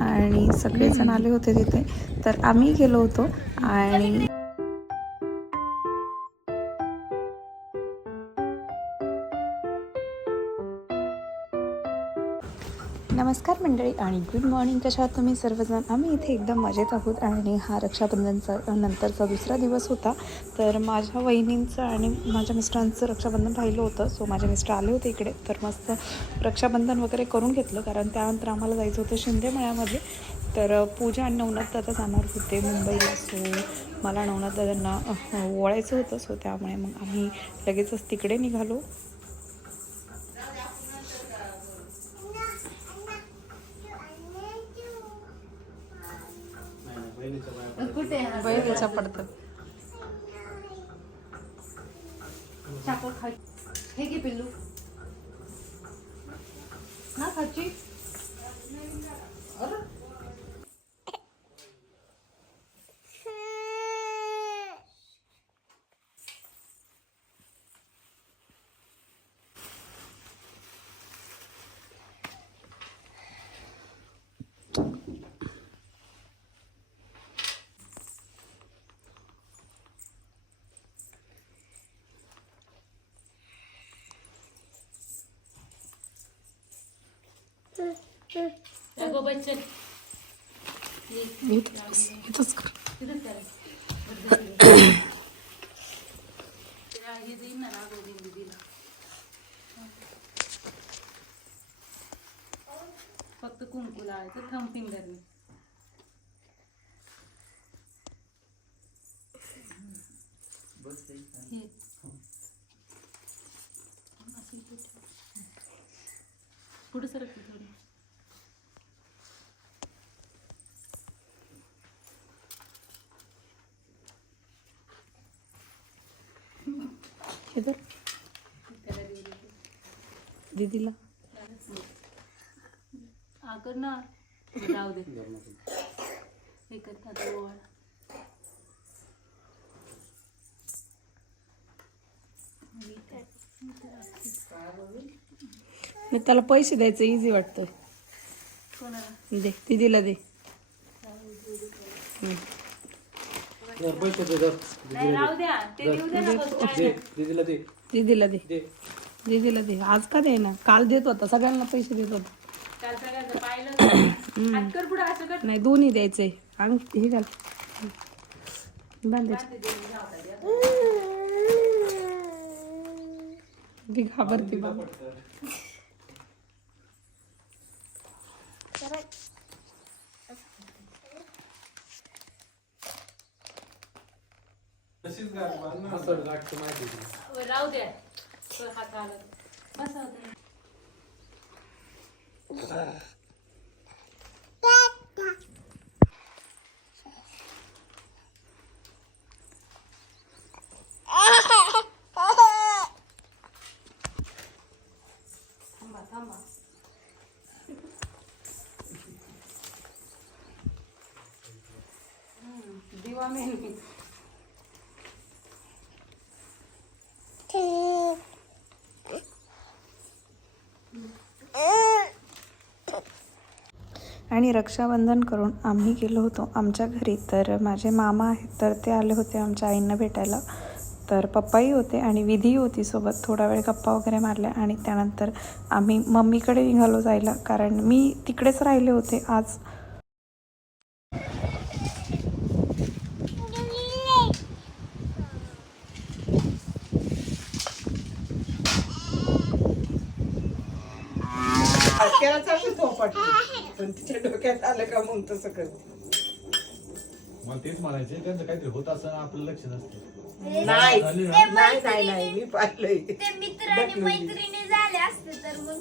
आणि सगळेजण आले होते तिथे. तर आम्ही गेलो होतो आणि नमस्कार मंडळी आणि गुड मॉर्निंग कशा आहात तुम्ही? सर्वजण आम्ही इथे एकदम मजेत आहोत. आणि हा रक्षाबंधनचा नंतरचा दुसरा दिवस होता. तर माझ्या वहिनींचं आणि माझ्या मिस्टरांचं रक्षाबंधन राहिलं होतं. सो माझे मिस्टर आले होते इकडे. तर मस्त रक्षाबंधन वगैरे करून घेतलं. कारण त्यानंतर आम्हाला जायचं होतं शिंदे मळ्यामध्ये. तर पूजा आणि नवनाथ दादा जाणार होते मुंबईला. सो मला नवनाथ दादांना अह, हो, होतं. सो त्यामुळे मग आम्ही लगेचच तिकडे निघालो. वही बेचा पड़ता। चाकल खाई। है कि पिल्लू? ना खाची? अगो बच्चन इथंच इथंच कर तिथंच करा हे देईन ना नागो देईन दीदीला फक्त कुंकू लावायचं थंब फिंगरने हे. असं इथे ठेव. पुढे सरकते थोडी धर त्याला देऊ दे. दीदीला। हा कर ना जाऊ दे। हे कर आता ओवाळ मी त्याला पैसे द्यायचं इझी वाटतं. दे दीदीला दे. हम्म. नाही राहू द्या. ते देऊ दे ना बस काय नाही. दीदीला दे. दीदीला दे. दे. दीदीला दे. आज का दे ना काल देत होता. सगळ्यांना पैसे देत होता. काल सगळ्यांचं पाहिलं हात. कर पुढं असं कर. नाही दोन्ही द्यायचे. अंग हे घाल. बांधायचे ती घाबरते बाबा. तशीच गाठ ना. असं माहिती आहे तुला. राहू द्या. तो हात हालत बसा होतं. थांबा थांबा. हम्म, दिवा मेहनती आणि रक्षाबंधन करून आम्ही गेलो होतो आमच्या घरी. तर माझे मामा आहेत तर ते आले होते आमच्या आईंना भेटायला. तर पप्पाही होते आणि विधी होती सोबत. थोडा वेळ गप्पा वगैरे मारल्या आणि त्यानंतर आम्ही मम्मीकडे निघालो जायला. कारण मी तिकडेच राहिले होते आज. चालू पण तिच्या डोक्यात आलं का मग तसं करते. मला तेच म्हणायचे त्यांचं काहीतरी होत असताना आपलं लक्ष नसतं. नाही. नाही नाही नाही मी पाहिलंय. ते मित्र आणि मैत्रिणी झाले असते तर मग.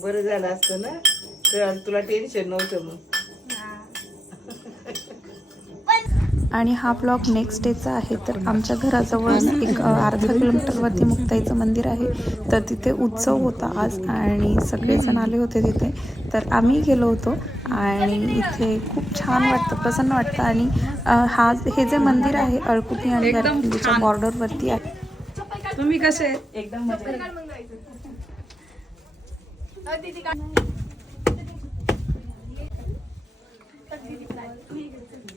बरं झालं असतं ना? तर तुला टेन्शन नव्हतं मग. आणि हा ब्लॉग नेक्स्ट डेचा आहे. तर आमच्या घराजवळच एक अर्धा किलोमीटरवरती मुक्ताईचं मंदिर आहे. तर तिथे उत्सव होता आज आणि सगळेजण आले होते तिथे. तर आम्ही गेलो होतो आणि इथे खूप छान वाटतं प्रसन्न वाटतं आणि हा हे जे मंदिर आहे अळकुटी आणि गारपिंडीच्या बॉर्डरवरती आहे. तुम्ही कसे एकदम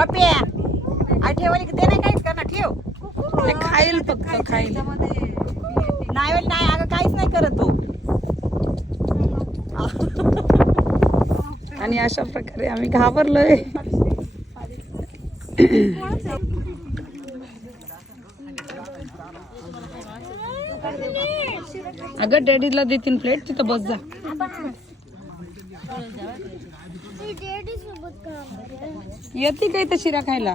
पप्प्या आ ठेवाली ते नाही काहीच करणार ठेव. खाईल फक्त खाईल. नाही वेळ नाही अगं काहीच नाही करत तो. आणि अशा प्रकारे आम्ही घाबरलोय. अगं डॅडीला देतीन प्लेट तिथं बस जा. येते काय तशी शिरा खायला?